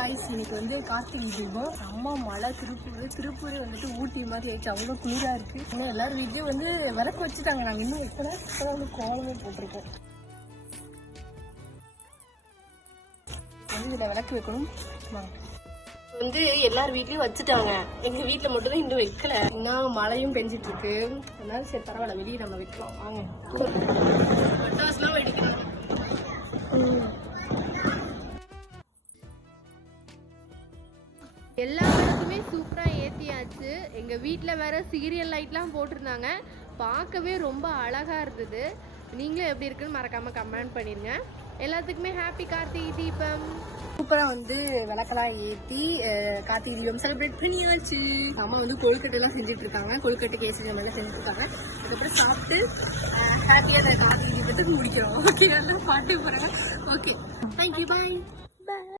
Guys, இன்னைக்கு வந்து கார்த்திகை தீபம். அம்மா மழை. திருப்பூர் வந்துட்டு ஊட்டி மாதிரி ஆயிடுச்சு. அவ்வளோ குளிராக இருக்குது. இன்னும் எல்லாரும் வீட்லேயும் வந்து விளக்கு வச்சுட்டாங்க. நாங்கள் இன்னும் வைக்கல. இப்போதான் வந்து கோலமே போட்டிருக்கோம். வந்து இதில் விளக்கு வைக்கணும். வந்து எல்லார் வீட்லேயும் வச்சுட்டாங்க. எங்கள் வீட்டில் மட்டும்தான் இன்னும் வைக்கல. இன்னும் மழையும் பெஞ்சிட்டு இருக்கு. அதனால சரி பரவாயில்ல, வெளியே நம்ம வைக்கலாம். வாங்க, பட்டாசுலாம் வெடிக்கணும். எல்லா விளக்குமே சூப்பராக ஏற்றியாச்சு. எங்கள் வீட்டில் வேறு சீரியல் லைட்லாம் போட்டிருந்தாங்க. பார்க்கவே ரொம்ப அழகாக இருந்தது. நீங்களும் எப்படி இருக்குன்னு மறக்காமல் கமெண்ட் பண்ணிடுங்க. எல்லாத்துக்குமே ஹாப்பி கார்த்திகை தீபம். சூப்பராக வந்து விளக்கெல்லாம் ஏற்றி கார்த்திகை தீபம் செலிப்ரேட் பண்ணியாச்சு. அம்மா வந்து கொழுக்கட்டைலாம் செஞ்சுட்டு இருக்காங்க. கொழுக்கட்டை கேசரி எல்லாம் செஞ்சுட்டு இருக்காங்க. அதுக்கப்புறம் சாப்பிட்டு ஹாப்பியாக கார்த்திகை தீபத்துக்கு முடிக்கிறோம். ஓகே, நல்லா பாட்டு போகிறாங்க. ஓகே, தேங்க்யூ, பாய்.